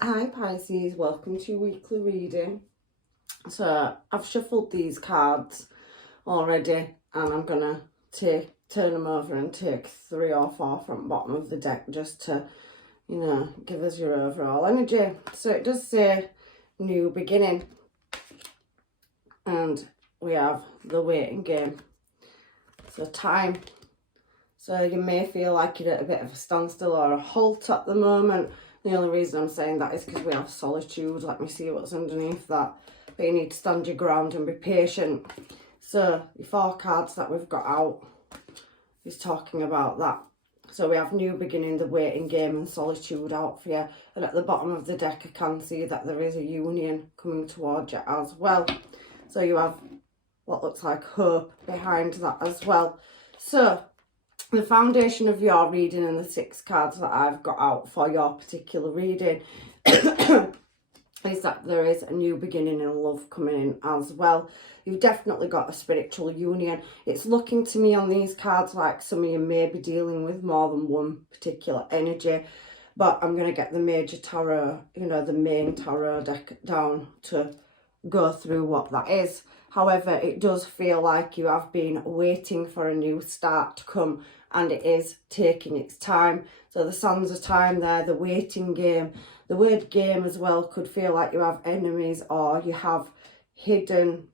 Hi Pisces, welcome to your weekly reading. So I've shuffled these cards already and I'm going to turn them over and take 3 or 4 from the bottom of the deck just to, give us your overall energy. So it does say new beginning and we have the waiting game. So time. So you may feel like you're at a bit of a standstill or a halt at the moment. The only reason I'm saying that is because we have solitude. Let me see what's underneath that. But you need to stand your ground and be patient. So the 4 cards that we've got out is talking about that. So we have new beginning, the waiting game and solitude out for you. And at the bottom of the deck I can see that there is a union coming towards you as well. So you have what looks like hope behind that as well. So the foundation of your reading and the 6 cards that I've got out for your particular reading is that there is a new beginning in love coming in as well. You've definitely got a spiritual union. It's looking to me on these cards like some of you may be dealing with more than one particular energy. But I'm going to get the major tarot, the main tarot deck down to go through what that is. However, it does feel like you have been waiting for a new start to come and it is taking its time. So the sands of time there, the waiting game. The word game as well could feel like you have enemies or you have hidden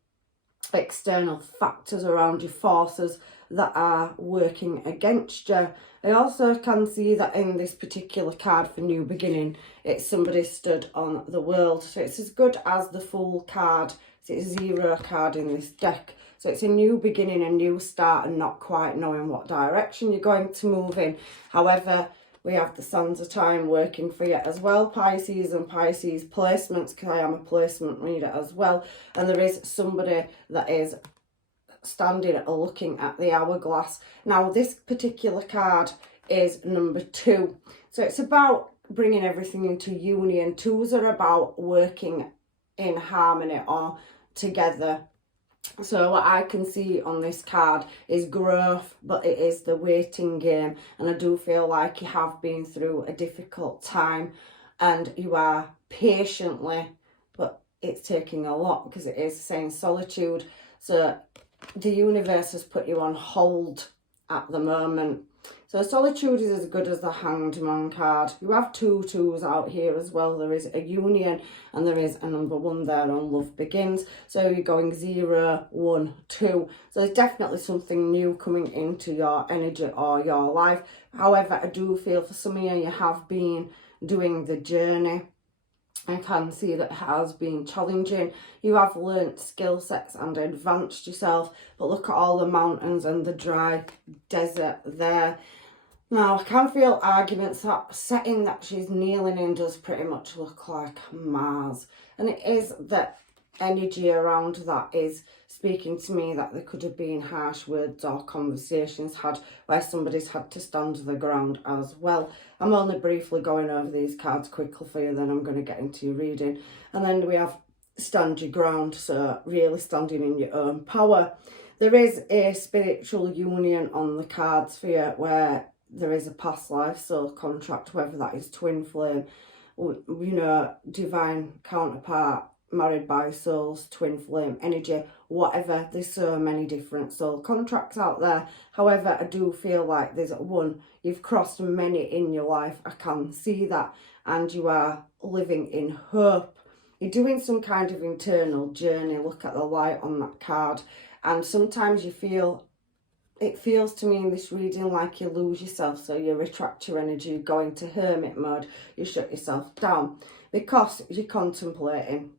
external factors around you, forces that are working against you. I also can see that in this particular card for new beginning, it's somebody stood on the world. So it's as good as the Fool card. It's a 0 card in this deck. So it's a new beginning, a new start and not quite knowing what direction you're going to move in. However, we have the sands of time working for you as well, Pisces and Pisces placements, because I am a placement reader as well. And there is somebody that is standing looking at the hourglass. Now, this particular card is number 2. So it's about bringing everything into union. 2s are about working in harmony or together. So what I can see on this card is growth, but it is the waiting game. And I do feel like you have been through a difficult time and you are patiently, but it's taking a lot because it is saying solitude. So the universe has put you on hold at the moment. So solitude is as good as the Hanged Man card. You have 2 2s out here as well. There is a union and there is a number 1 there on love begins. So you're going 0, 1, 2. So there's definitely something new coming into your energy or your life. However, I do feel for some of you have been doing the journey. I can see that it has been challenging. You have learnt skill sets and advanced yourself. But look at all the mountains and the dry desert there. Now, I can feel arguments. That setting that she's kneeling in does pretty much look like Mars. And it is that energy around that is speaking to me that there could have been harsh words or conversations had where somebody's had to stand the ground as well. I'm only briefly going over these cards quickly for you, then I'm going to get into your reading. And then we have stand your ground, so really standing in your own power. There is a spiritual union on the cards for you where there is a past life soul contract, whether that is twin flame, divine counterpart, married by souls, twin flame energy, whatever. There's so many different soul contracts out there. However, I do feel like there's one. You've crossed many in your life. I can see that. And you are living in hope. You're doing some kind of internal journey. Look at the light on that card. And sometimes it feels to me in this reading like you lose yourself. So you retract your energy, you go into hermit mode, you shut yourself down because you're contemplating,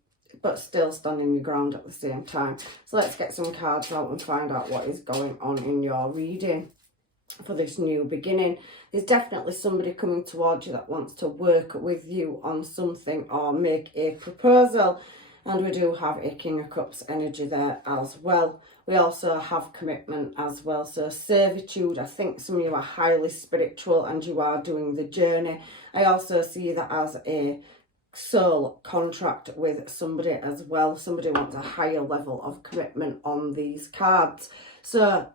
but still standing your ground at the same time. So let's get some cards out and find out what is going on in your reading for this new beginning. There's definitely somebody coming towards you that wants to work with you on something or make a proposal. And we do have a King of Cups energy there as well. We also have commitment as well. So servitude, I think some of you are highly spiritual and you are doing the journey. I also see that as a soul contract with somebody as well. Somebody wants a higher level of commitment on these cards. So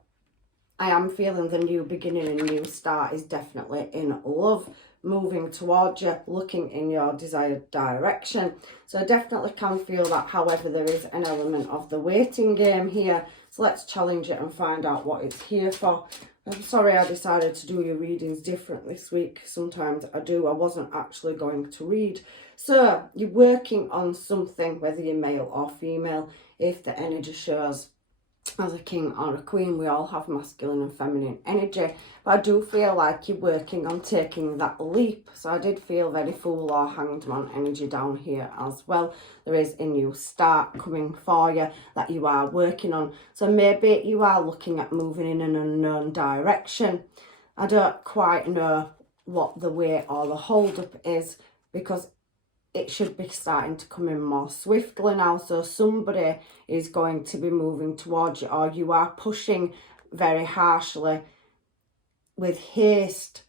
I am feeling the new beginning and new start is definitely in love moving towards you, looking in your desired direction. So I definitely can feel that. However, there is an element of the waiting game here. So let's challenge it and find out what it's here for. I'm sorry I decided to do your readings different this week. Sometimes I do. I wasn't actually going to read. So you're working on something, whether you're male or female. If the energy shows as a king or a queen, we all have masculine and feminine energy, but I do feel like you're working on taking that leap. So I did feel very Fool or Hanged Man energy down here as well. There is a new start coming for you that you are working on. So maybe you are looking at moving in an unknown direction. I don't quite know what the way or the hold up is, because it should be starting to come in more swiftly now. So somebody is going to be moving towards you, or you are pushing very harshly with haste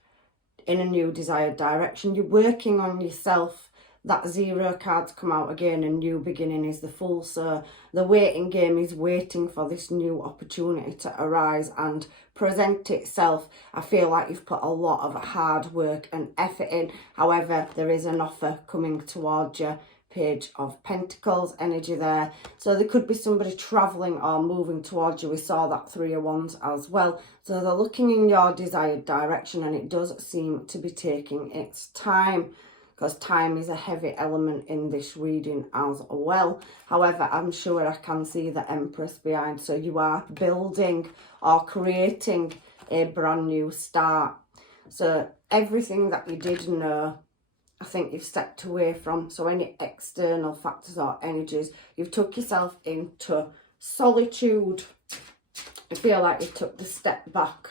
in a new desired direction. You're working on yourself. That 0 card's come out again, and new beginning is the Fool. So the waiting game is waiting for this new opportunity to arise and present itself. I feel like you've put a lot of hard work and effort in. However, there is an offer coming towards you. Page of Pentacles energy there. So there could be somebody travelling or moving towards you. We saw that 3 of Wands as well. So they're looking in your desired direction, and it does seem to be taking its time, because time is a heavy element in this reading as well. However, I'm sure I can see the Empress behind. So you are building or creating a brand new start. So everything that you did know, I think you've stepped away from. So any external factors or energies, you've took yourself into solitude. I feel like you took the step back.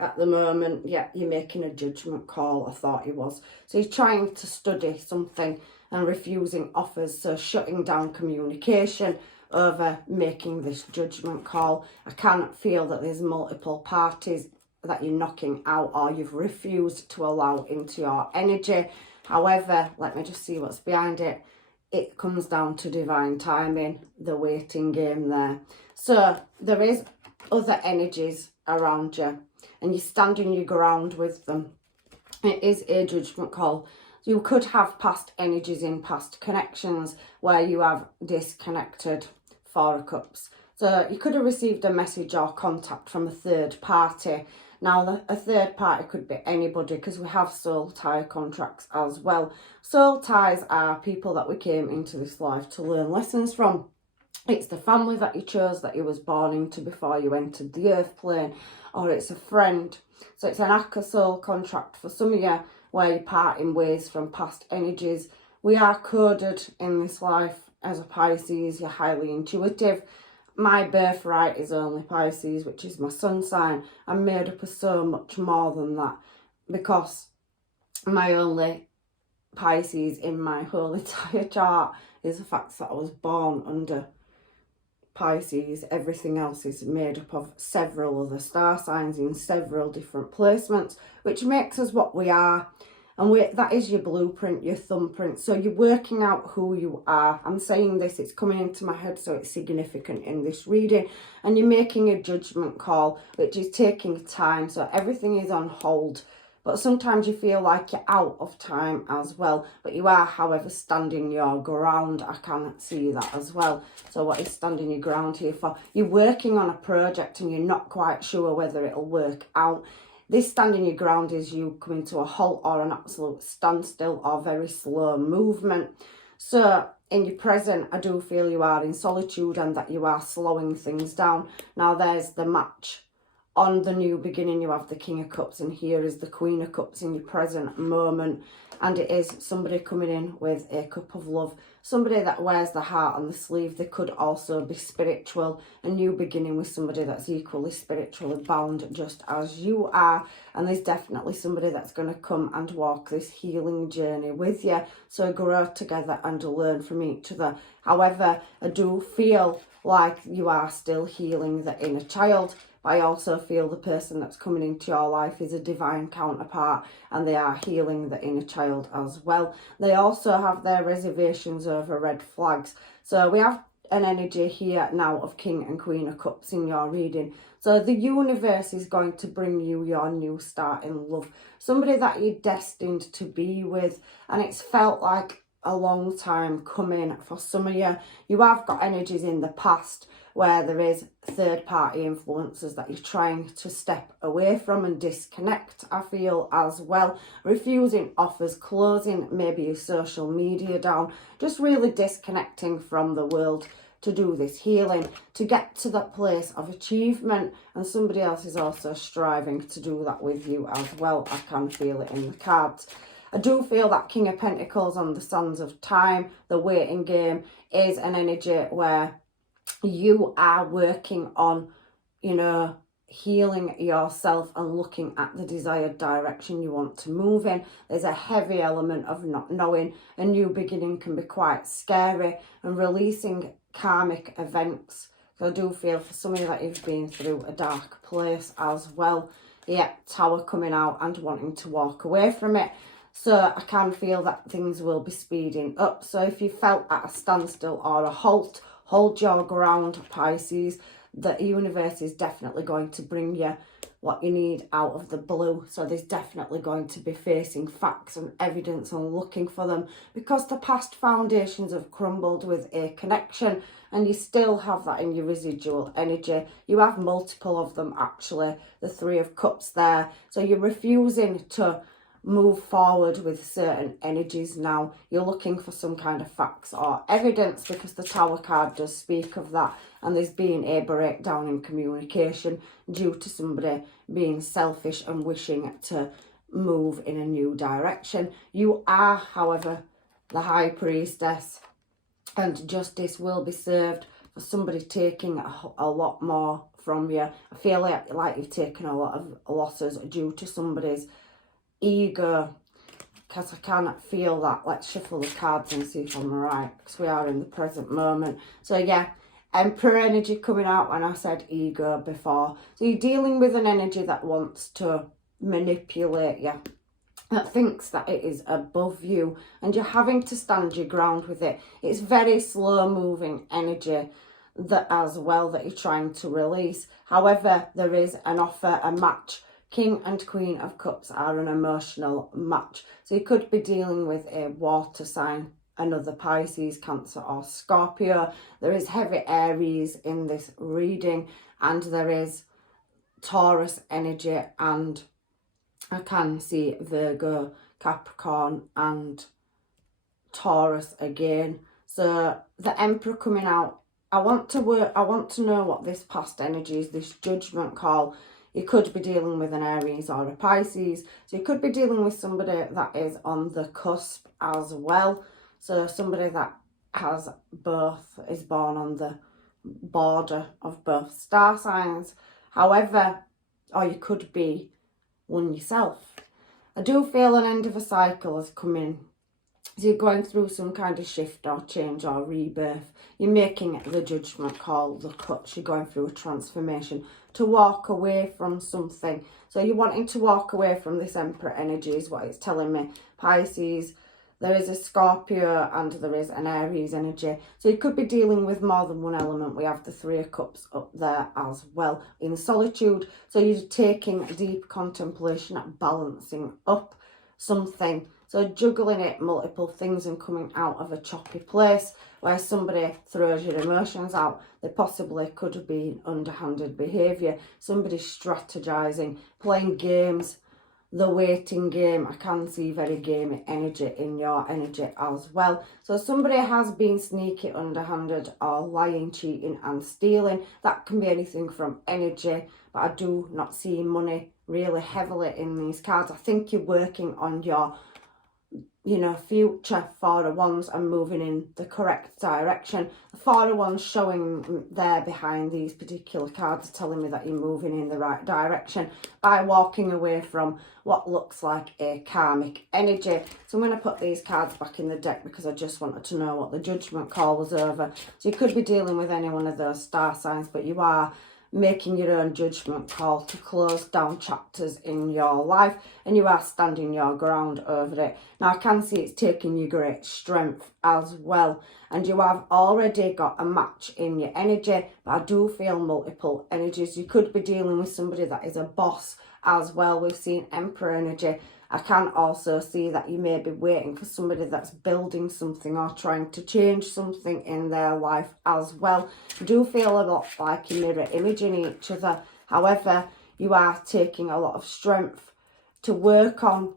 At the moment, yeah, you're making a judgment call. I thought he was. So he's trying to study something and refusing offers. So shutting down communication over making this judgment call. I can feel that there's multiple parties that you're knocking out, or you've refused to allow into your energy. However, let me just see what's behind it. It comes down to divine timing, the waiting game there. So there is other energies around you, and you're standing your ground with them. It is a judgment call. You could have past energies in past connections where you have disconnected. 4 of Cups. So you could have received a message or contact from a third party. Now, a third party could be anybody, because we have soul tie contracts as well. Soul ties are people that we came into this life to learn lessons from. It's the family that you chose, that you was born into before you entered the earth plane, or it's a friend. So it's an Aka soul contract for some of you, where you're parting ways from past energies. We are coded in this life as a Pisces. You're highly intuitive. My birthright is only Pisces, which is my sun sign. I'm made up of so much more than that, because my only Pisces in my whole entire chart is the fact that I was born under Pisces. Everything else is made up of several other star signs in several different placements, which makes us what we are. And that is your blueprint, your thumbprint. So you're working out who you are. I'm saying this, it's coming into my head, so it's significant in this reading. And you're making a judgment call, which is taking time. So everything is on hold. But sometimes you feel like you're out of time as well. But you are, however, standing your ground. I can see that as well. So what is standing your ground here for? You're working on a project and you're not quite sure whether it'll work out. This standing your ground is you coming to a halt or an absolute standstill or very slow movement. So in your present, I do feel you are in solitude and that you are slowing things down. Now there's the match. On the new beginning, you have the King of Cups, and here is the Queen of Cups in your present moment. And it is somebody coming in with a cup of love. Somebody that wears the heart on the sleeve. They could also be spiritual. A new beginning with somebody that's equally spiritually bound, just as you are. And there's definitely somebody that's going to come and walk this healing journey with you. So grow together and learn from each other. However, I do feel like you are still healing the inner child. I also feel the person that's coming into your life is a divine counterpart, and they are healing the inner child as well. They also have their reservations over red flags. So we have an energy here now of King and Queen of Cups in your reading. So the universe is going to bring you your new start in love. Somebody that you're destined to be with. And it's felt like a long time coming for some of you. You have got energies in the past where there is third party influences that you're trying to step away from and disconnect, I feel, as well. Refusing offers, closing maybe your social media down, just really disconnecting from the world to do this healing, to get to that place of achievement. And somebody else is also striving to do that with you as well. I can feel it in the cards. I do feel that King of Pentacles on the Sands of Time, the waiting game, is an energy where you are working on, you know, healing yourself and looking at the desired direction you want to move in. There's a heavy element of not knowing. A new beginning can be quite scary, and releasing karmic events. So I do feel for some of you that you've been through a dark place as well. Yeah, Tower coming out and wanting to walk away from it. So I can feel that things will be speeding up. So if you felt at a standstill or a halt, hold your ground, Pisces. The universe is definitely going to bring you what you need out of the blue. So there's definitely going to be facing facts and evidence and looking for them, because the past foundations have crumbled with a connection, and you still have that in your residual energy. You have multiple of them, actually, the Three of Cups there. So you're refusing to move forward with certain energies now. You're looking for some kind of facts or evidence, because the Tower card does speak of that. And there's been a breakdown in communication due to somebody being selfish and wishing to move in a new direction. You are, however, the High Priestess, and justice will be served for somebody taking a lot more from you. I feel like you've taken a lot of losses due to somebody's ego, because I cannot feel that. Let's shuffle the cards and see if I'm right, because we are in the present moment. So yeah, Emperor energy coming out when I said ego before. So you're dealing with an energy that wants to manipulate you, that thinks that it is above you, and you're having to stand your ground with it. It's very slow moving energy that as well that you're trying to release. However, there is an offer, a match. King and Queen of Cups are an emotional match. So you could be dealing with a water sign, another Pisces, Cancer or Scorpio. There is heavy Aries in this reading, and there is Taurus energy, and I can see Virgo, Capricorn and Taurus again. So the Emperor coming out, I want to know what this past energy is, this judgment call. You could be dealing with an Aries or a Pisces. So you could be dealing with somebody that is on the cusp as well. So somebody that has both, is born on the border of both star signs. However, or you could be one yourself. I do feel an end of a cycle is coming. So you're going through some kind of shift or change or rebirth. You're making the judgment call, the cuts. You're going through a transformation to walk away from something. So you're wanting to walk away from this Emperor energy is what it's telling me. Pisces, there is a Scorpio and there is an Aries energy. So you could be dealing with more than one element. We have the Three of Cups up there as well in solitude. So you're taking deep contemplation at balancing up something. So juggling it, multiple things, and coming out of a choppy place where somebody throws your emotions out. They possibly could have been underhanded behaviour. Somebody strategizing, playing games, the waiting game. I can see very gamey energy in your energy as well. So somebody has been sneaky, underhanded or lying, cheating and stealing. That can be anything from energy, but I do not see money really heavily in these cards. I think you're working on your future Four of Wands and moving in the correct direction. The Four of Wands showing there behind these particular cards telling me that you're moving in the right direction by walking away from what looks like a karmic energy. So I'm going to put these cards back in the deck because I just wanted to know what the judgment call was over. So you could be dealing with any one of those star signs, but you are making your own judgment call to close down chapters in your life, and you are standing your ground over it. Now I can see it's taking you great strength as well, and you have already got a match in your energy, but I do feel multiple energies. You could be dealing with somebody that is a boss as well. We've seen Emperor energy. I can also see that you may be waiting for somebody that's building something or trying to change something in their life as well. I do feel a lot like you mirror imaging each other. However, you are taking a lot of strength to work on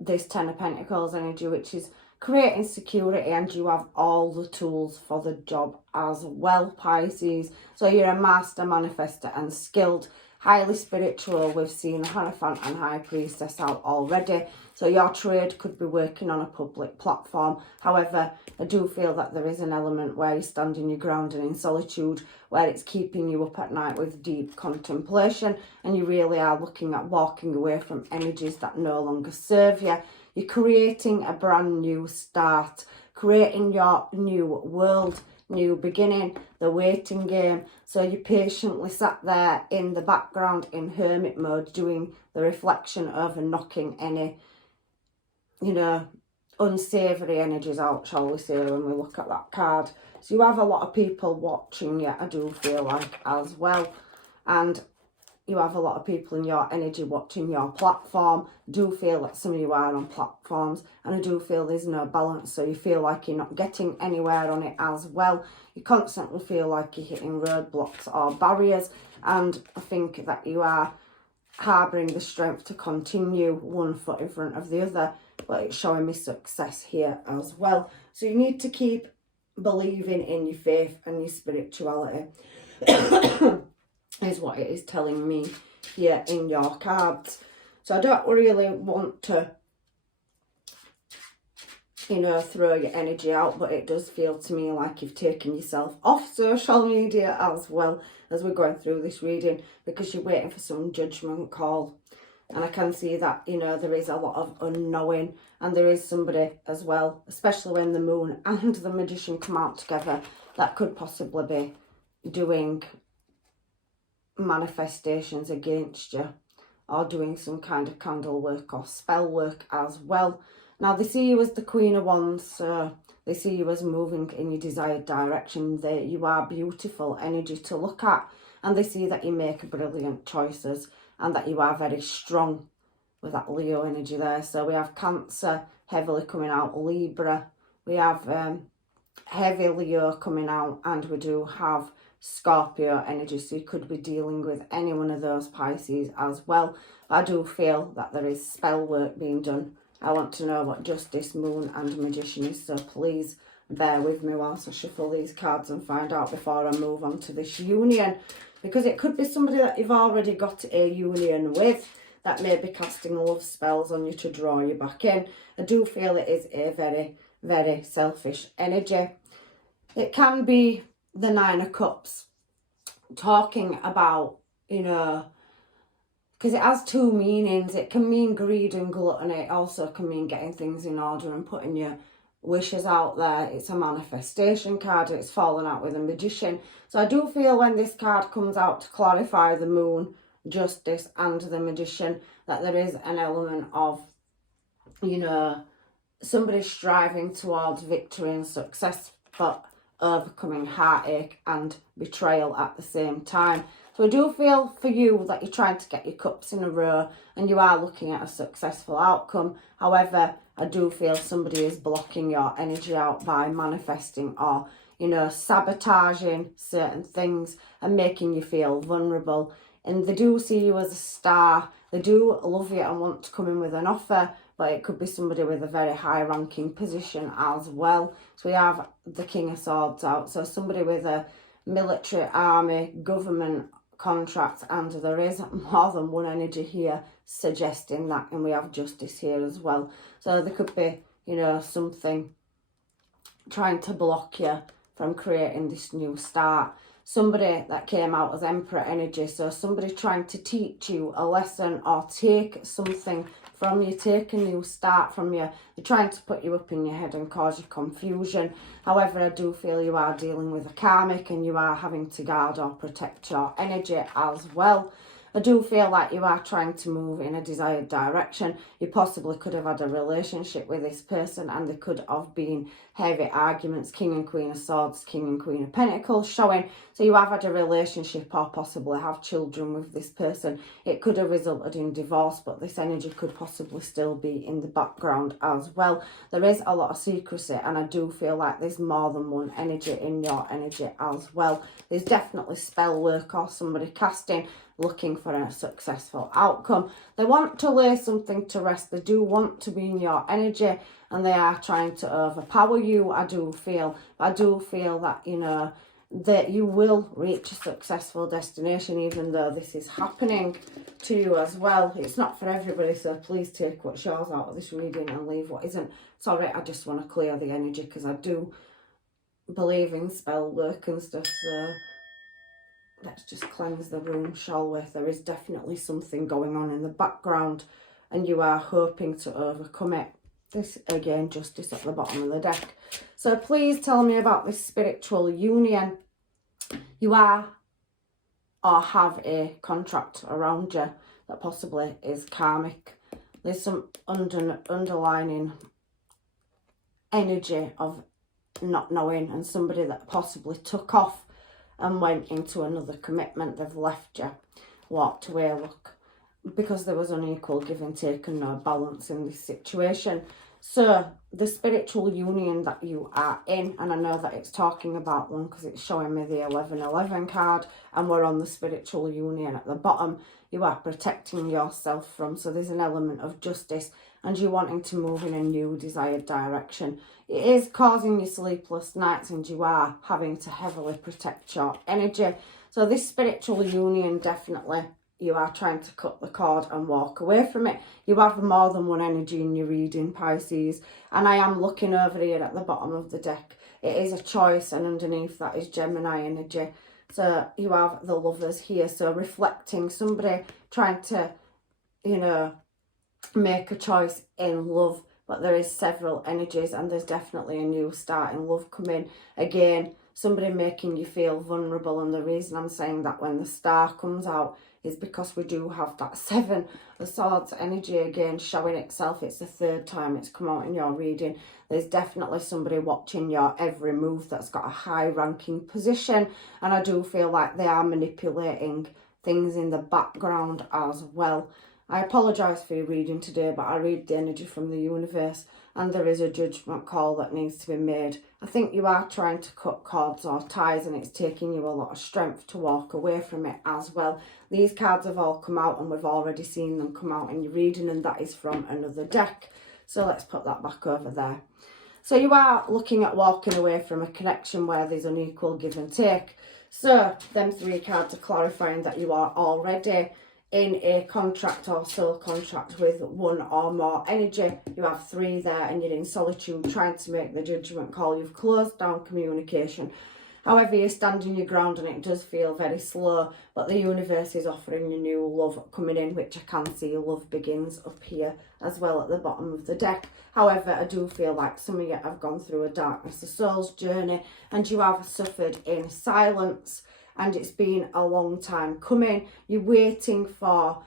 this Ten of Pentacles energy, which is creating security, and you have all the tools for the job as well, Pisces. So you're a master manifester and skilled, highly spiritual. We've seen the Hierophant and High Priestess out already. So your trade could be working on a public platform. However, I do feel that there is an element where you're standing your ground and in solitude, where it's keeping you up at night with deep contemplation, and you really are looking at walking away from energies that no longer serve you. You're creating a brand new start, creating your new world, new beginning, the waiting game. So you patiently sat there in the background in hermit mode, doing the reflection over knocking any, you know, unsavoury energies out, shall we say, when we look at that card. So you have a lot of people watching you, I do feel like, as well. And you have a lot of people in your energy watching your platform. I do feel that some of you are on platforms, and I do feel there's no balance, so you feel like you're not getting anywhere on it as well. You constantly feel like you're hitting roadblocks or barriers, and I think that you are harbouring the strength to continue one foot in front of the other, but it's showing me success here as well. So you need to keep believing in your faith and your spirituality. Is what it is telling me here in your cards. So I don't really want to, you know, throw your energy out, but it does feel to me like you've taken yourself off social media as well as we're going through this reading, because you're waiting for some judgment call. And I can see that, you know, there is a lot of unknowing, and there is somebody as well, especially when the Moon and the Magician come out together, that could possibly be doing manifestations against you, or doing some kind of candle work or spell work as well. Now they see you as the Queen of Wands, so they see you as moving in your desired direction. That you are beautiful energy to look at, and they see that you make brilliant choices and that you are very strong with that Leo energy there. So we have Cancer heavily coming out, Libra, we have heavy Leo coming out, and we do have Scorpio energy, so you could be dealing with any one of those Pisces as well. I do feel that there is spell work being done. I want to know what Justice, Moon and Magician is, so please bear with me whilst I shuffle these cards and find out before I move on to this union, because it could be somebody that you've already got a union with that may be casting love spells on you to draw you back in. I do feel it is a very, very selfish energy. It can be the Nine of Cups, talking about, you know, because it has two meanings. It can mean greed and gluttony. It also can mean getting things in order and putting your wishes out there. It's a manifestation card. It's fallen out with a Magician. So I do feel when this card comes out to clarify the Moon, Justice and the Magician, that there is an element of, you know, somebody striving towards victory and success, but overcoming heartache and betrayal at the same time. So I do feel for you that you're trying to get your cups in a row and you are looking at a successful outcome. However, I do feel somebody is blocking your energy out by manifesting or, you know, sabotaging certain things and making you feel vulnerable. And they do see you as a star. They do love you and want to come in with an offer, but it could be somebody with a very high ranking position as well. So we have the King of Swords out. So somebody with a military, army, government contract, and there is more than one energy here suggesting that. And we have Justice here as well. So there could be, you know, something trying to block you from creating this new start. Somebody that came out as Emperor energy, so somebody trying to teach you a lesson or take something from you, take a new start from you. They're trying to put you up in your head and cause you confusion. However, I do feel you are dealing with a karmic and you are having to guard or protect your energy as well. I do feel like you are trying to move in a desired direction. You possibly could have had a relationship with this person and there could have been heavy arguments, King and Queen of Swords, King and Queen of Pentacles showing. So you have had a relationship or possibly have children with this person. It could have resulted in divorce, but this energy could possibly still be in the background as well. There is a lot of secrecy and I do feel like there's more than one energy in your energy as well. There's definitely spell work or somebody casting, looking for a successful outcome. They want to lay something to rest. They do want to be in your energy and they are trying to overpower you, I do feel. I do feel that, you know, that you will reach a successful destination even though this is happening to you as well. It's not for everybody, so please take what's yours out of this reading and leave what isn't. Sorry, I just want to clear the energy because I do believe in spell work and stuff, so let's just cleanse the room, shall we? There is definitely something going on in the background and you are hoping to overcome it. This, again, justice at the bottom of the deck. So please tell me about this spiritual union. You are or have a contract around you that possibly is karmic. There's some underlining energy of not knowing and somebody that possibly took off and went into another commitment. They've left you, walked away, look, because there was unequal give and take and no balance in this situation. So the spiritual union that you are in, and I know that it's talking about one because it's showing me the 1111 card and we're on the spiritual union at the bottom. You are protecting yourself from, so there's an element of justice and you wanting to move in a new desired direction. It is causing you sleepless nights and you are having to heavily protect your energy. So this spiritual union, definitely you are trying to cut the cord and walk away from it. You have more than one energy in your reading, Pisces, and I am looking over here at the bottom of the deck. It is a choice and underneath that is Gemini energy. So you have the Lovers here, so reflecting somebody trying to, you know, make a choice in love, but there is several energies and there's definitely a new start in love coming. Again, somebody making you feel vulnerable, and the reason I'm saying that when the star comes out is because we do have that 7 of Swords energy again showing itself. It's the 3rd time it's come out in your reading. There's definitely somebody watching your every move that's got a high ranking position, and I do feel like they are manipulating things in the background as well. I apologise for your reading today, but I read the energy from the universe and there is a judgment call that needs to be made. I think you are trying to cut cords or ties and it's taking you a lot of strength to walk away from it as well. These cards have all come out and we've already seen them come out in your reading, and that is from another deck. So let's put that back over there. So you are looking at walking away from a connection where there's unequal give and take. So them 3 cards are clarifying that you are already in a contract or soul contract with one or more energy. You have 3 there and you're in solitude trying to make the judgment call. You've closed down communication. However, you're standing your ground and it does feel very slow, but the universe is offering you new love coming in, which I can see love begins up here as well at the bottom of the deck. However, I do feel like some of you have gone through a darkness of souls journey and you have suffered in silence. And it's been a long time coming. You're waiting for,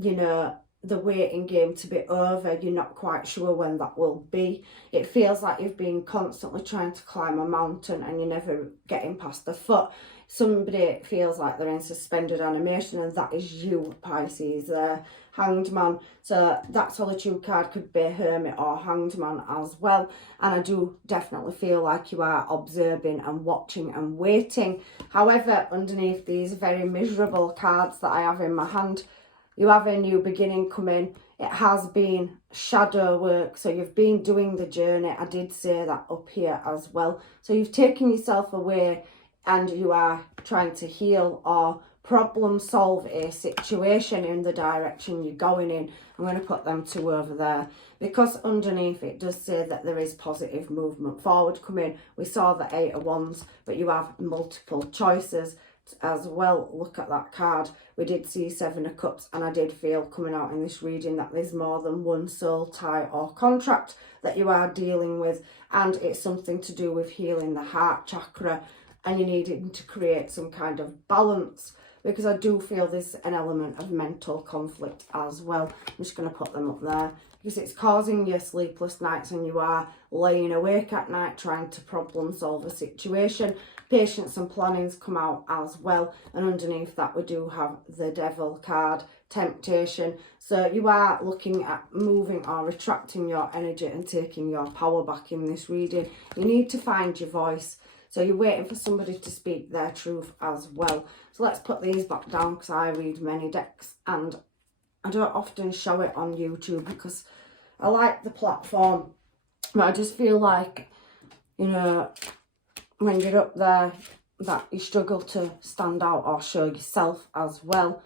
you know, the waiting game to be over. You're not quite sure when that will be. It feels like you've been constantly trying to climb a mountain and you're never getting past the foot. Somebody feels like they're in suspended animation, and that is you, Pisces, there. Hanged Man. So that solitude card could be hermit or hanged man as well. And I do definitely feel like you are observing and watching and waiting. However, underneath these very miserable cards that I have in my hand, you have a new beginning coming. It has been shadow work, so you've been doing the journey. I did say that up here as well. So you've taken yourself away and you are trying to heal or problem solve a situation in the direction you're going in. I'm going to put them 2 over there because underneath it does say that there is positive movement forward coming. We saw the 8 of Wands, but you have multiple choices. as well. Look at that card. We did see Seven of Cups, and I did feel coming out in this reading that there's more than one soul tie or contract that you are dealing with, and it's something to do with healing the heart chakra, and you needing to create some kind of balance, because I do feel there's an element of mental conflict as well. I'm just going to put them up there because it's causing you sleepless nights, and you are laying awake at night trying to problem solve a situation. Patience and planning's come out as well, and underneath that we do have the Devil card, temptation. So you are looking at moving or retracting your energy and taking your power back in this reading. You need to find your voice. So you're waiting for somebody to speak their truth as well. So let's put these back down, because I read many decks and I don't often show it on YouTube because I like the platform, but I just feel like, you know, when you're up there, that you struggle to stand out or show yourself as well.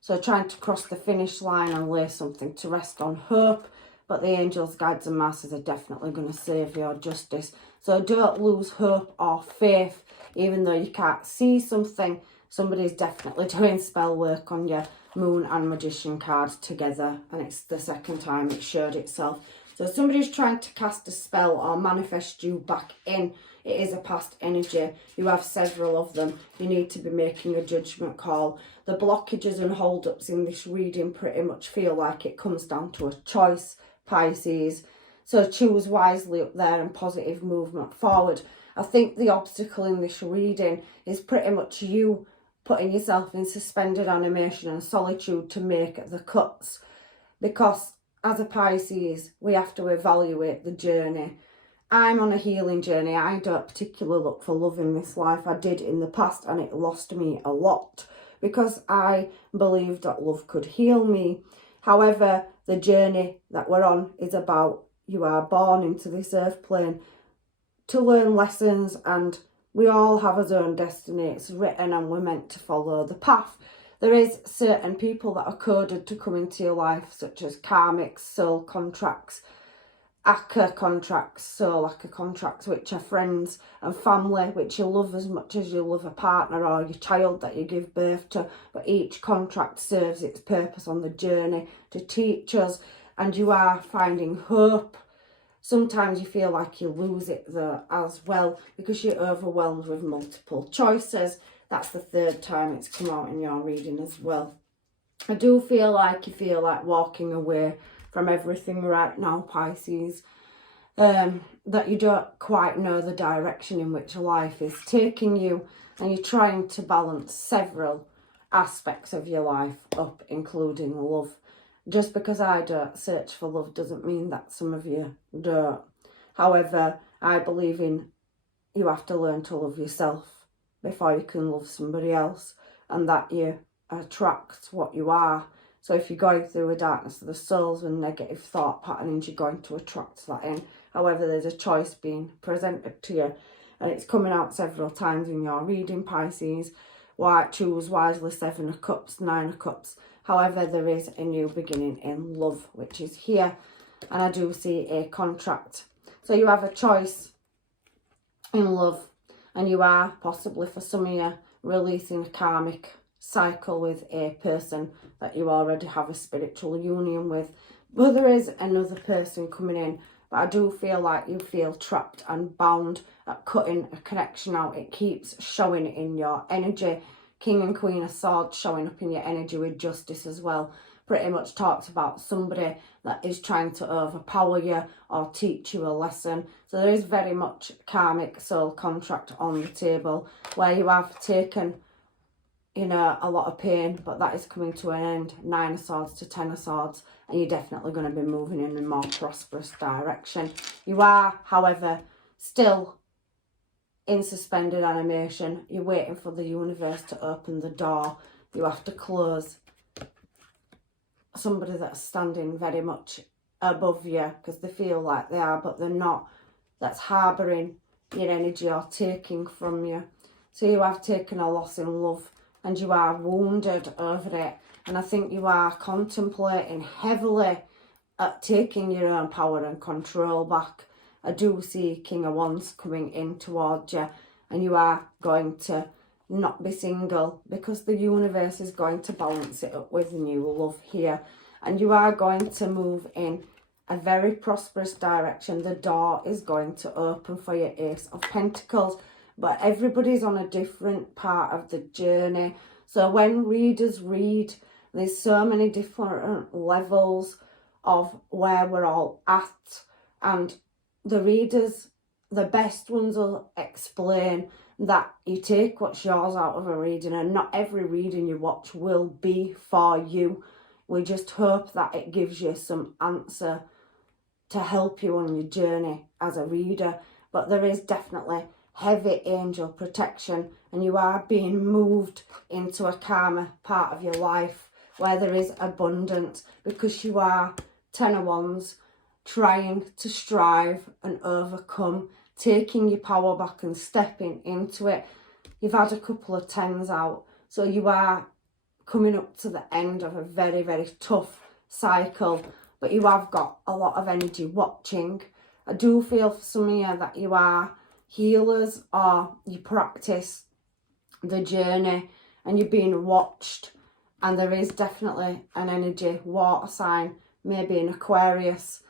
So trying to cross the finish line and lay something to rest on hope, but the angels, guides and masters are definitely going to save your justice. So don't lose hope or faith, even though you can't see something. Somebody's definitely doing spell work on your Moon and Magician card together, and it's the second time it showed itself. So somebody's trying to cast a spell or manifest you back in. It is a past energy. You have several of them. You need to be making a judgment call. The blockages and hold-ups in this reading pretty much feel like it comes down to a choice, Pisces. So choose wisely up there and positive movement forward. I think the obstacle in this reading is pretty much you putting yourself in suspended animation and solitude to make the cuts. Because as a Pisces, we have to evaluate the journey. I'm on a healing journey. I don't particularly look for love in this life. I did in the past, and it lost me a lot because I believed that love could heal me. However, the journey that we're on is about, you are born into this earth plane to learn lessons, and we all have our own destiny. It's written and we're meant to follow the path. There is certain people that are coded to come into your life, such as karmics, soul contracts, Aka contracts, soul Aka contracts, which are friends and family, which you love as much as you love a partner or your child that you give birth to. But each contract serves its purpose on the journey to teach us, and you are finding hope. Sometimes you feel like you lose it though as well, because you're overwhelmed with multiple choices. That's the third time it's come out in your reading as well. I do feel like you feel like walking away from everything right now, Pisces. That you don't quite know the direction in which life is taking you, and you're trying to balance several aspects of your life up, including love. Just because I don't search for love doesn't mean that some of you don't. However, I believe in you have to learn to love yourself before you can love somebody else, and that you attract what you are. So if you're going through a darkness of the souls and negative thought patterns, you're going to attract that in. However, there's a choice being presented to you, and it's coming out several times in your reading, Pisces. Choose wisely, 7 of Cups, 9 of Cups. However, there is a new beginning in love, which is here, and I do see a contract. So you have a choice in love, and you are possibly, for some of you, releasing a karmic cycle with a person that you already have a spiritual union with. But there is another person coming in, but I do feel like you feel trapped and bound at cutting a connection out. It keeps showing in your energy. King and Queen of Swords showing up in your energy with Justice as well. Pretty much talks about somebody that is trying to overpower you or teach you a lesson. So there is very much karmic soul contract on the table, where you have taken, you know, a lot of pain, but that is coming to an end. 9 of Swords to 10 of Swords, and you're definitely going to be moving in a more prosperous direction. You are, however, still in suspended animation. You're waiting for the universe to open the door. You have to close somebody that's standing very much above you, because they feel like they are, but they're not. That's harbouring your energy or taking from you. So you have taken a loss in love, and you are wounded over it. And I think you are contemplating heavily at taking your own power and control back. I do see King of Wands coming in towards you, and you are going to not be single, because the universe is going to balance it up with new love here. And you are going to move in a very prosperous direction. The door is going to open for your Ace of Pentacles, but everybody's on a different part of the journey. So when readers read, there's so many different levels of where we're all at, and the readers, the best ones, will explain that you take what's yours out of a reading, and not every reading you watch will be for you. We just hope that it gives you some answer to help you on your journey as a reader. But there is definitely heavy angel protection, and you are being moved into a calmer part of your life where there is abundance, because you are 10 of Wands, trying to strive and overcome, taking your power back and stepping into it. You've had a couple of 10s out, so you are coming up to the end of a very, very tough cycle, but you have got a lot of energy watching. I do feel for some of you that you are healers, or you practice the journey and you're being watched, and there is definitely an energy water sign, maybe an Aquarius.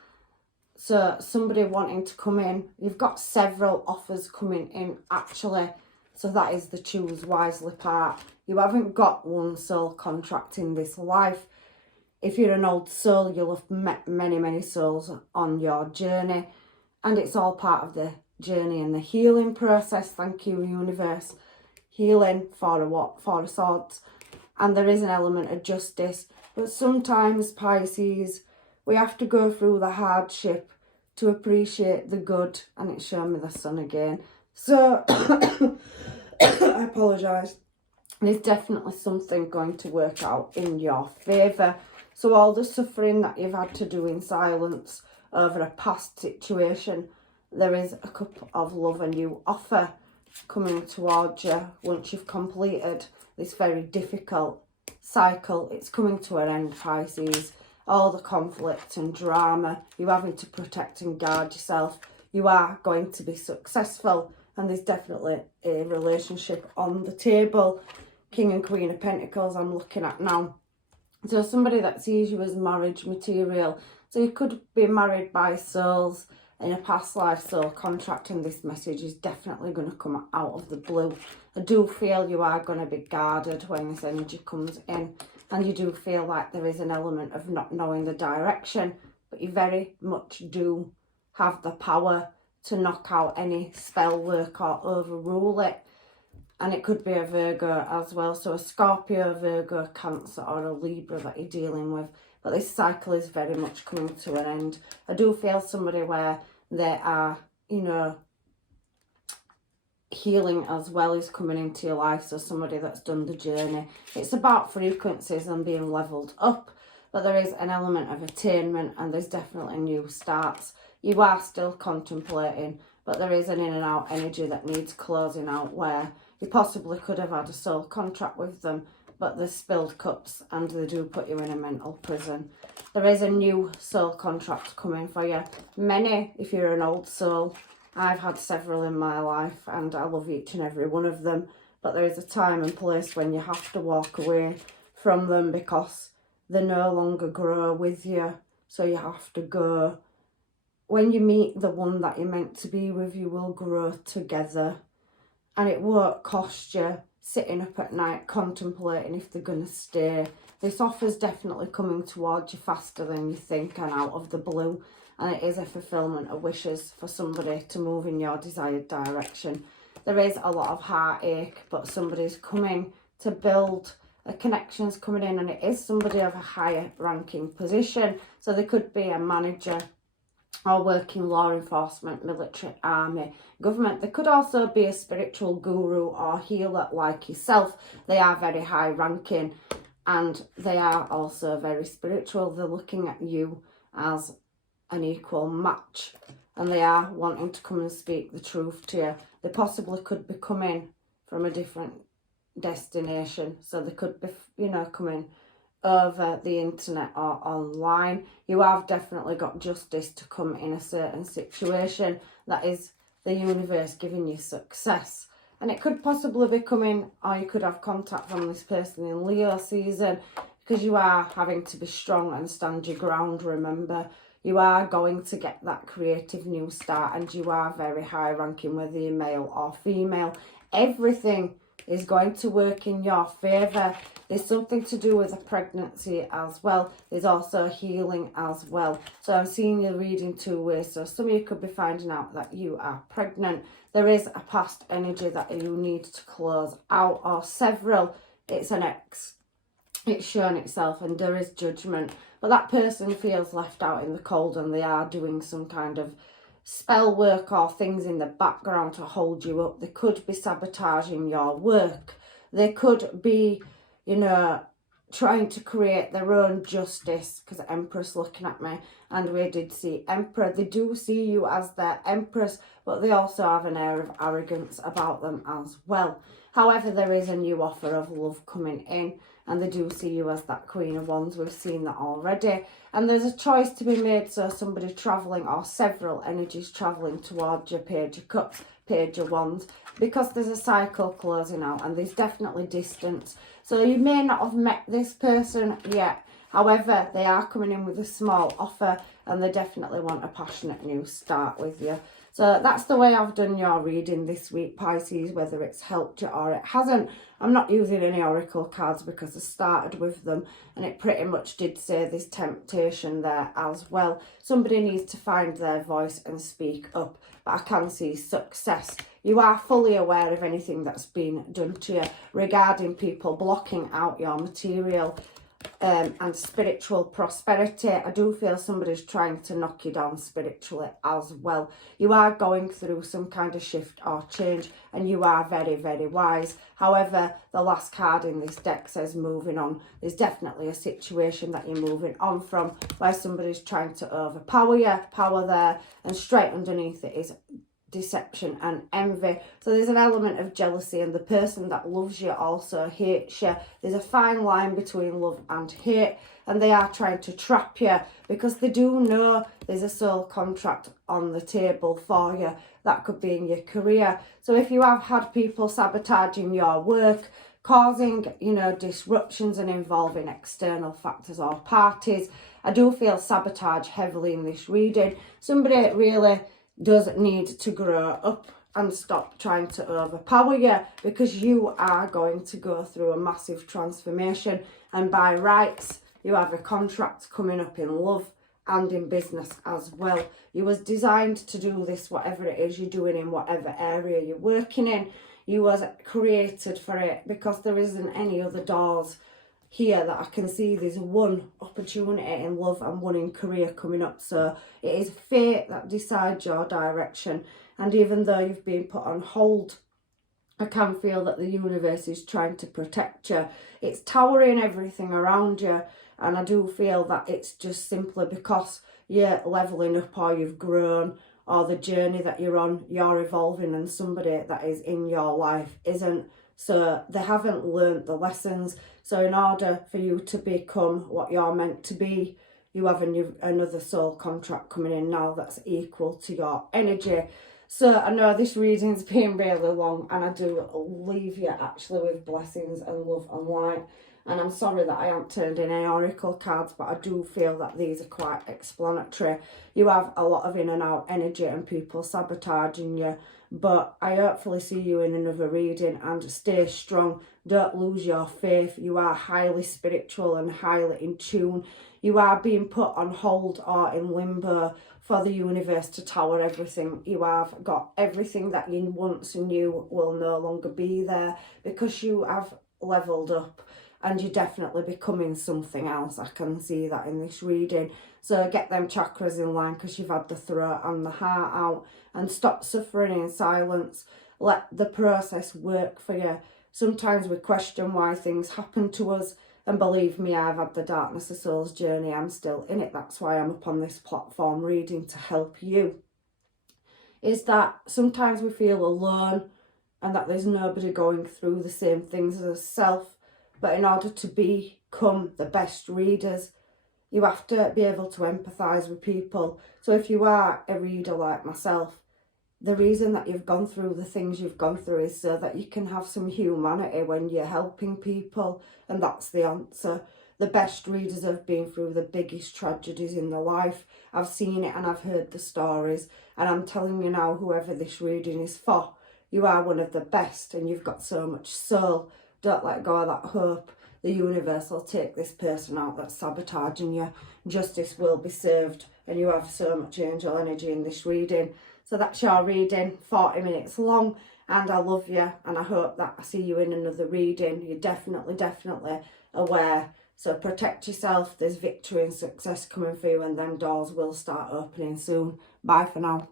So somebody wanting to come in, you've got several offers coming in actually, so that is the choose wisely part. You haven't got one soul contract in this life. If you're an old soul, you'll have met many, many souls on your journey, and it's all part of the journey and the healing process. Thank you, universe. Healing, for a what? For a Swords. And there is an element of justice, but sometimes, Pisces, we have to go through the hardship to appreciate the good. And it's showing me the sun again. So, I apologise. There's definitely something going to work out in your favour. So all the suffering that you've had to do in silence over a past situation, there is a cup of love, a new offer coming towards you once you've completed this very difficult cycle. It's coming to an end, Pisces. All the conflict and drama, you having to protect and guard yourself, you are going to be successful, and there's definitely a relationship on the table. King and Queen of Pentacles I'm looking at now. So somebody that sees you as marriage material. So you could be married by souls in a past life soul contract, and this message is definitely going to come out of the blue. I do feel you are going to be guarded when this energy comes in, and you do feel like there is an element of not knowing the direction, but you very much do have the power to knock out any spell work or overrule it. And it could be a Virgo as well, so a Scorpio, Virgo, Cancer, or a Libra that you're dealing with. But this cycle is very much coming to an end. I do feel somebody where they are, you know, healing as well is coming into your life. So somebody that's done the journey. It's about frequencies and being leveled up, but there is an element of attainment, and there's definitely new starts. You are still contemplating, but there is an in and out energy that needs closing out, where you possibly could have had a soul contract with them, but they're spilled cups and they do put you in a mental prison. There is a new soul contract coming for you. Many, if you're an old soul, I've had several in my life and I love each and every one of them, but there is a time and place when you have to walk away from them because they no longer grow with you. So you have to go. When you meet the one that you're meant to be with, you will grow together. And it won't cost you sitting up at night contemplating if they're going to stay. This offer's definitely coming towards you faster than you think and out of the blue. And it is a fulfillment of wishes for somebody to move in your desired direction. There is a lot of heartache, but somebody's coming to build. A connection's coming in, and it is somebody of a higher ranking position. So they could be a manager or working law enforcement, military, army, government. They could also be a spiritual guru or healer like yourself. They are very high ranking and they are also very spiritual. They're looking at you as an equal match, and they are wanting to come and speak the truth to you. They possibly could be coming from a different destination, so they could be, you know, coming over the internet or online. You have definitely got justice to come in a certain situation. That is the universe giving you success. And it could possibly be coming, or you could have contact from this person in Leo season, because you are having to be strong and stand your ground, remember. You are going to get that creative new start, and you are very high ranking, whether you're male or female. Everything is going to work in your favour. There's something to do with a pregnancy as well. There's also healing as well. So I'm seeing you reading two ways. So some of you could be finding out that you are pregnant. There is a past energy that you need to close out, or several. It's an ex. It's shown itself, and there is judgment. But that person feels left out in the cold, and they are doing some kind of spell work or things in the background to hold you up. They could be sabotaging your work. They could be, you know, trying to create their own justice, because Empress looking at me, and we did see Emperor. They do see you as their Empress, but they also have an air of arrogance about them as well. However, there is a new offer of love coming in, and they do see you as that Queen of Wands. We've seen that already. And there's a choice to be made, so somebody travelling, or several energies travelling towards your Page of Cups, Page of Wands, because there's a cycle closing out, and there's definitely distance. So you may not have met this person yet. However, they are coming in with a small offer, and they definitely want a passionate new start with you. So that's the way I've done your reading this week, Pisces, whether it's helped you or it hasn't. I'm not using any oracle cards because I started with them, and it pretty much did say there's temptation there as well. Somebody needs to find their voice and speak up, but I can see success. You are fully aware of anything that's been done to you regarding people blocking out your material and spiritual prosperity. I do feel somebody's trying to knock you down spiritually as well. You are going through some kind of shift or change, and you are very, very wise. However, the last card in this deck says moving on. There's definitely a situation that you're moving on from, where somebody's trying to overpower you, power there, and straight underneath it is deception and envy. So there's an element of jealousy, and the person that loves you also hates you. There's a fine line between love and hate, and they are trying to trap you because they do know there's a soul contract on the table for you. That could be in your career. So if you have had people sabotaging your work, causing, you know, disruptions and involving external factors or parties, I do feel sabotage heavily in this reading. Somebody really does need to grow up and stop trying to overpower you, because you are going to go through a massive transformation, and by rights you have a contract coming up in love and in business as well. You was designed to do this, whatever it is you're doing in whatever area you're working in. You was created for it, because there isn't any other doors here that I can see. There's one opportunity in love and one in career coming up. So it is fate that decides your direction. And even though you've been put on hold, I can feel that the universe is trying to protect you. It's towering everything around you, and I do feel that it's just simply because you're leveling up, or you've grown, or the journey that you're on, you're evolving, and somebody that is in your life isn't. So they haven't learnt the lessons. So in order for you to become what you're meant to be, you have another soul contract coming in now that's equal to your energy. So I know this reading's been really long, and I do leave you actually with blessings and love and light. And I'm sorry that I haven't turned in any oracle cards, but I do feel that these are quite explanatory. You have a lot of in and out energy and people sabotaging you, but I hopefully see you in another reading, and stay strong. Don't lose your faith. You are highly spiritual and highly in tune. You are being put on hold or in limbo for the universe to tower everything. You have got everything that you once knew will no longer be there, because you have leveled up. And you're definitely becoming something else. I can see that in this reading. So get them chakras in line, because you've had the throat and the heart out. And stop suffering in silence. Let the process work for you. Sometimes we question why things happen to us. And believe me, I've had the darkness of soul's journey. I'm still in it. That's why I'm up on this platform reading to help you. Is that sometimes we feel alone, and that there's nobody going through the same things as ourselves. But in order to become the best readers, you have to be able to empathise with people. So if you are a reader like myself, the reason that you've gone through the things you've gone through is so that you can have some humanity when you're helping people, and that's the answer. The best readers have been through the biggest tragedies in their life. I've seen it and I've heard the stories, and I'm telling you now, whoever this reading is for, you are one of the best and you've got so much soul. Don't let go of that hope. The universe will take this person out that's sabotaging you. Justice will be served, and you have so much angel energy in this reading. So that's your reading, 40 minutes long, and I love you, and I hope that I see you in another reading. You're definitely aware. So protect yourself. There's victory and success coming for you, and them doors will start opening soon. Bye for now.